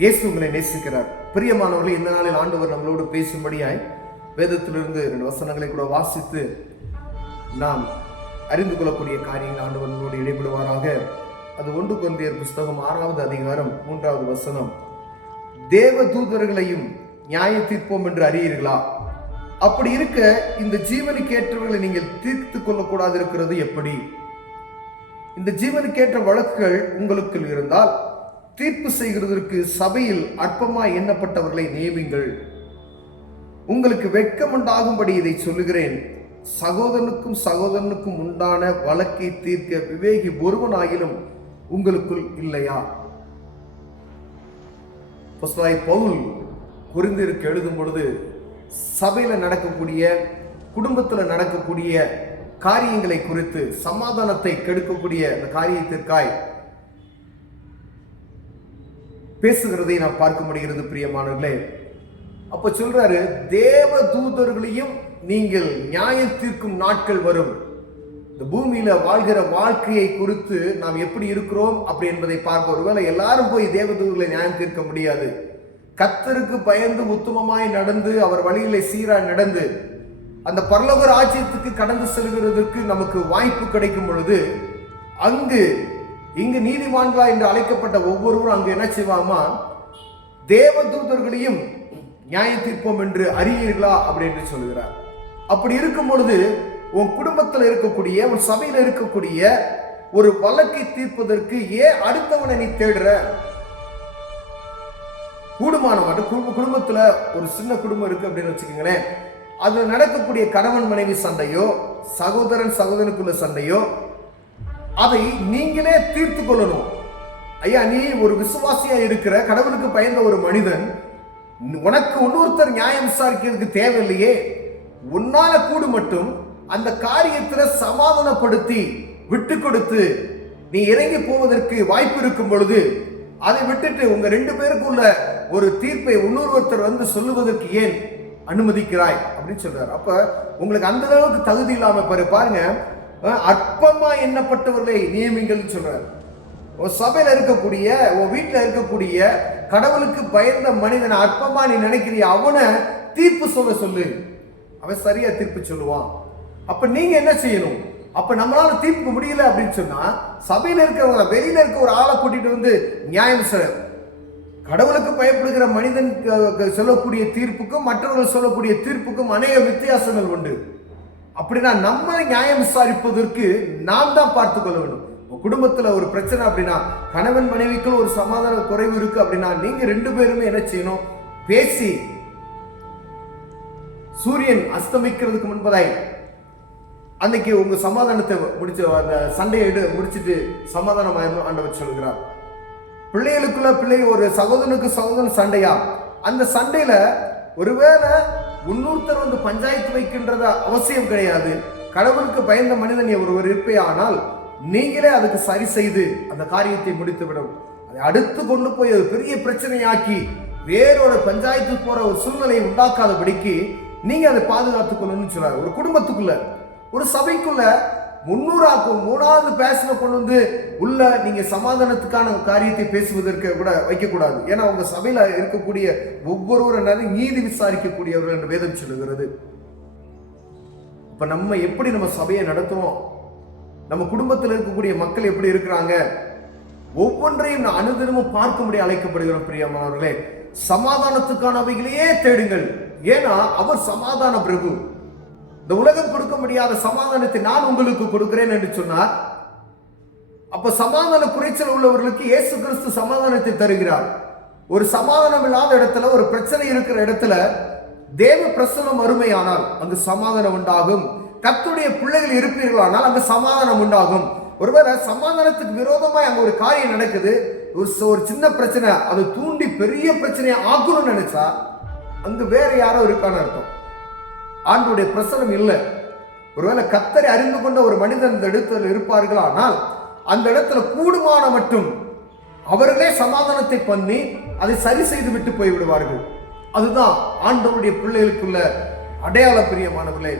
இயேசு உங்களை நேசிக்கிறார். பிரியமானவர்களே, இந்த நாளில் ஆண்டவர் நம்மளோடு பேசும்படியாய் வேதத்திலிருந்து 2 வசனங்களை கூட வாசித்து நாம் அறிந்து கொள்ளக்கூடிய காரியங்கள் ஆண்டவர் நம்மளோடு இடைபடுவாராக. அது 1 கொரிந்தியர் புஸ்தகம் 6வது அதிகாரம் 3வது வசனம். தேவ தூதர்களையும் நியாய தீர்ப்போம் என்று அறியீர்களா? அப்படி இருக்க இந்த ஜீவனுக்கு ஏற்றவர்களை நீங்கள் தீர்த்து கொள்ளக்கூடாது இருக்கிறது எப்படி? இந்த ஜீவனுக்கேற்ற வழக்குகள் உங்களுக்கு இருந்தால் தீர்ப்பு செய்கிறதற்கு சபையில் அற்பமாய் எண்ணப்பட்டவர்களை நியமிங்கள். உங்களுக்கு வெட்கம் உண்டாகும்படி இதை சொல்லுகிறேன். சகோதரனுக்கும் உண்டான வழக்கை தீர்க்க விவேகி ஒருவனாயிலும் உங்களுக்குள் இல்லையா? பவுல் கொரிந்தியருக்கு எழுதும் பொழுது சபையில நடக்கக்கூடிய, குடும்பத்துல நடக்கக்கூடிய காரியங்களை குறித்து, சமாதானத்தை கெடுக்கக்கூடிய அந்த காரியத்திற்காய் பேசுகிறதை நாம் பார்க்க முடிகிறது. பிரியமானவர்களே, அப்ப சொல்றாரு, தேவ தூதர்களையும் நீங்கள் நியாயம் தீர்க்கும் நாட்கள் வரும். இந்த பூமியில வாழ்கிற வாழ்க்கையை குறித்து நாம் எப்படி இருக்கிறோம் அப்படி என்பதை பார்க்க. ஒருவேளை எல்லாரும் போய் தேவ தூதர்களை நியாயம் தீர்க்க முடியாது. கர்த்தருக்கு பயந்து உத்தமமாய் நடந்து அவர் வழியிலே சீராய் நடந்து அந்த பரலோக ராஜ்யத்துக்கு கடந்து செல்கிறதுக்கு நமக்கு வாய்ப்பு கிடைக்கும் பொழுது இங்கு நீதிமான்களா என்று அழைக்கப்பட்ட ஒவ்வொருவரும் அங்கு என்ன செய்வாமா, தேவ தூதர்களையும் நியாய தீர்ப்போம் என்று அறியீர்களா அப்படின்னு சொல்லுகிறார். அப்படி இருக்கும் பொழுது உன் குடும்பத்தில் இருக்கக்கூடிய, உன் சபையில் இருக்கக்கூடிய ஒரு வழக்கை தீர்ப்பதற்கு ஏன் அடுத்தவனை நீ தேடுற? கூடுமான மட்டும் குடும்பத்துல ஒரு சின்ன குடும்பம் இருக்கு அப்படின்னு வச்சுக்கோங்களேன், அதுல நடக்கக்கூடிய கணவன் மனைவி சண்டையோ, சகோதரன் சகோதரனுக்குள்ள சண்டையோ, அதை நீங்களே தீர்த்து கொள்ளணும். ஐயா, நீ ஒரு விசுவாசியா இருக்கிற, கடவுளுக்கு பயந்த ஒரு மனிதன், உனக்கு இன்னொருத்தர் நியாயம் விசாரிக்கிறதுக்கு தேவையில்லையே. உன்னால கூடு மட்டும் அந்த காரியத்துல சமாதானப்படுத்தி விட்டு கொடுத்து நீ இறங்கி போவதற்கு வாய்ப்பு இருக்கும் பொழுது அதை விட்டுட்டு உங்க 2 பேருக்குள்ள ஒரு தீர்ப்பை இன்னொருத்தர் வந்து சொல்லுவதற்கு ஏன் அனுமதிக்கிறாய் அப்படின்னு சொல்றாரு. அப்ப உங்களுக்கு அந்த அளவுக்கு தகுதி இல்லாம பாருங்க, அற்பமா எண்ணப்பட்டவர்களை நியமிங்கள் சொல்றாரு. சபையில இருக்கக்கூடிய, வீட்டுல இருக்கக்கூடிய கடவுளுக்கு பயந்த மனிதனை அற்பமா நீ நினைக்கிறிய, அவனை தீர்ப்பு சொல்ல சொல்லு. அவன் சரியா தீர்ப்பு சொல்லுவான். அப்ப நீங்க என்ன செய்யணும்? அப்ப நம்மளால தீர்ப்பு முடியல அப்படின்னு சொன்னா, சபையில இருக்கிறவங்க வெளியில இருக்க ஒரு ஆளை கூட்டிட்டு வந்து நியாயம் கடவுளுக்கு பயப்படுகிற மனிதன் சொல்லக்கூடிய தீர்ப்புக்கும் மற்றவர்கள் சொல்லக்கூடிய தீர்ப்புக்கும் அநேக வித்தியாசங்கள் உண்டு. அப்படின்னா நம்ம நியாயம் விசாரிப்பதற்கு நாம் தான் பார்த்து கொள்ள வேண்டும். குடும்பத்துல ஒரு பிரச்சனை அப்படின்னா, கணவன் மனைவிக்குள் ஒரு சமாதான குறைவு இருக்கு அப்படின்னா, நீங்க 2 பேருமே என்ன செய்யணும்? பேசி சூரியன் அஸ்தமிக்கிறதுக்கு முன்பதாய் அன்னைக்கு உங்க சமாதானத்தை முடிச்சு, அந்த சண்டையை முடிச்சுட்டு சமாதானம் ஆண்டவர் சொல்கிறார். பிள்ளைகளுக்குள்ள ஒரு சகோதரனுக்கு சகோதரன் சண்டையா, அந்த சண்டையில ஒருவேளை இன்னொருத்தர் வந்து பஞ்சாயத்து வைக்கின்றத அவசியம் கிடையாது. கடவுளுக்கு பயந்த மனிதன் ஒருவர் இருப்பே, ஆனால் நீங்களே அதுக்கு சரி செய்து அந்த காரியத்தை முடித்து விடும். அதை அடுத்து கொண்டு போய் அது பெரிய பிரச்சனையாக்கி வேறோட பஞ்சாயத்து போற ஒரு சூழ்நிலையை உண்டாக்காதபடிக்கு நீங்க அதை பாதுகாத்துக் கொள்ளணும்னு சொல்றாரு. ஒரு குடும்பத்துக்குள்ள, ஒரு சபைக்குள்ள 3வது பேசல கொண்டு வந்து உள்ள நீங்க சமாதானத்துக்கான காரியத்தை பேசுவதற்கு கூட வைக்கக்கூடாது. ஏன்னா உங்க சபையில இருக்கக்கூடிய ஒவ்வொருவரும் நீதி விசாரிக்கக்கூடியவர்கள் என்று வேதம் சொல்லுகிறது. இப்ப நம்ம எப்படி நம்ம சபையை நடத்துறோம், நம்ம குடும்பத்தில் இருக்கக்கூடிய மக்கள் எப்படி இருக்கிறாங்க, ஒவ்வொன்றையும் நான் அனுதினமும் பார்க்கும்படி அழைக்கப்படுகிறோம். பிரியமானவர்களே, சமாதானத்துக்கானவைகளையே தேடுங்கள். ஏன்னா அவர் சமாதான பிரபு. இந்த உலகம் கொடுக்க முடியாத சமாதானத்தை நான் உங்களுக்கு கொடுக்கிறேன் என்று சொன்னார். அப்ப சமாதான குறைச்சல் உள்ளவர்களுக்கு இயேசு கிறிஸ்து சமாதானத்தை தருகிறார். ஒரு சமாதானம் இல்லாத இடத்துல, ஒரு பிரச்சனை இருக்கிற இடத்துல தேவ பிரசன்னம் அருமையானால் அங்கு சமாதானம் உண்டாகும். கர்த்தருடைய பிள்ளைகள் இருப்பீர்களானால் அங்கு சமாதானம் உண்டாகும். ஒருவேளை சமாதானத்துக்கு விரோதமாய் அங்க ஒரு காரியம் நடக்குது, ஒரு சின்ன பிரச்சனை, அதை தூண்டி பெரிய பிரச்சனையை ஆக்கணும்னு நினைச்சா அங்கு வேற யாரோ இருக்கான்னு அர்த்தம். ஆண்டவருடைய பிரசனம் இல்லை. ஒருவேளை கர்த்தரை அறிந்து கொண்ட ஒரு மனிதன் இந்த இடத்துல இருப்பார்கள், ஆனால் அந்த இடத்துல கூடுமான மட்டும் அவர்களே சமாதானத்தை பண்ணி அதை சரி செய்து விட்டு போய் விடுவார்கள். அதுதான் ஆண்டவருடைய பிள்ளைகளுக்குள்ள அடையாளம். பிரியமானவர்களே,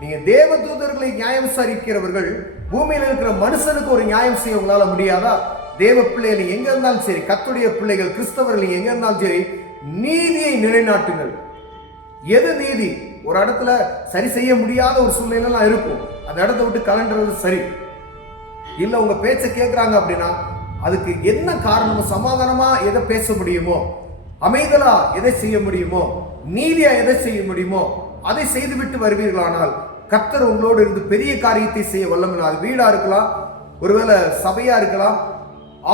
நீங்க தேவ தூதர்களை நியாயம் விசாரிக்கிறவர்கள் பூமியில் இருக்கிற மனுஷனுக்கு ஒரு நியாயம் செய்ய உங்களால முடியாதா? தேவ பிள்ளைகள் எங்க இருந்தாலும் சரி, கர்த்தருடைய பிள்ளைகள் கிறிஸ்தவர்கள் எங்க இருந்தாலும் சரி, நீதியை நிலைநாட்டுங்கள். எது நீதி? ஒரு இடத்துல சரி செய்ய முடியாத ஒரு சூழ்நிலை இருக்கும், அந்த இடத்த விட்டு கலண்டுறது சரி இல்ல. உங்க பேச்ச கேட்கறாங்க அப்படின்னா அதுக்கு என்ன காரணம்? சமாதானமா எதை பேச முடியுமோ, அமைதலா எதை செய்ய முடியுமோ, நீதியா எதை செய்ய முடியுமோ அதை செய்துவிட்டு வருவீர்களானால் கர்த்தர் உங்களோடு இருந்து பெரிய காரியத்தை செய்ய வல்லமையுள்ள. அது வீடா இருக்கலாம், ஒருவேளை சபையா இருக்கலாம்,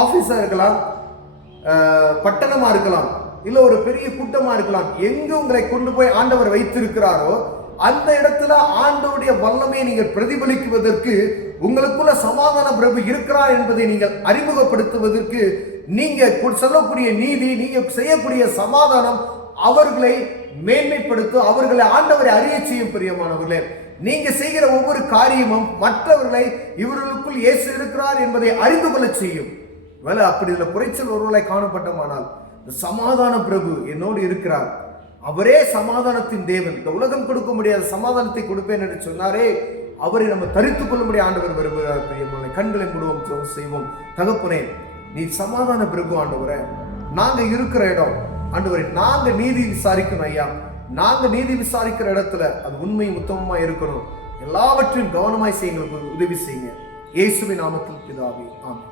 ஆபீஸா இருக்கலாம், பட்டணமா இருக்கலாம், இல்ல ஒரு பெரிய கூட்டமா இருக்கலாம். எங்க உங்களை கொண்டு போய் ஆண்டவர் வைத்திருக்கிறாரோ அந்த இடத்துல ஆண்டவருடைய வல்லமையை நீங்கள் பிரதிபலிக்குவதற்கு, உங்களுக்குள்ள சமாதான பிரபு இருக்கிறார் என்பதை நீங்கள் அறிமுகப்படுத்துவதற்கு, நீங்க சொல்லக்கூடிய நீதி, நீங்க செய்யக்கூடிய சமாதானம் அவர்களை மேன்மைப்படுத்தும், அவர்களை ஆண்டவரை அறிய செய்யும். பிரியமானவர்களே, நீங்க செய்கிற ஒவ்வொரு காரியமும் மற்றவர்களை இவர்களுக்குள் இயேசு இருக்கிறார் என்பதை அறிந்து கொள்ள செய்யும். அப்படி இதுல குறைச்சல் ஒருவரை காணப்பட்டமானால், சமாதான பிரபு என்னோடு இருக்கிறார், அவரே சமாதானத்தின் தேவன், இந்த உலகம் கொடுக்க முடியாத சமாதானத்தை கொடுப்பேன் என்று சொன்னாரே, அவரை நம்ம தரித்துக் கொள்ள முடிய ஆண்டவர் விரும்புகிறார். பிரியமான கண்களை மூடுவோம், ஜெபம் செய்வோம். தகப்பனே, நீ சமாதான பிரபு ஆண்டவரே, நாங்க இருக்கிற இடம் ஆண்டவரே, நாங்க நீதி விசாரிக்கணும் ஐயா. நாங்க நீதி விசாரிக்கிற இடத்துல அது உண்மை உத்தமமா இருக்கணும். எல்லாவற்றையும் கவனமாய் செய்ய எங்களுக்கு உதவி செய்யுங்க. இயேசுவின் நாமத்தில் பிதாவே, ஆமென்.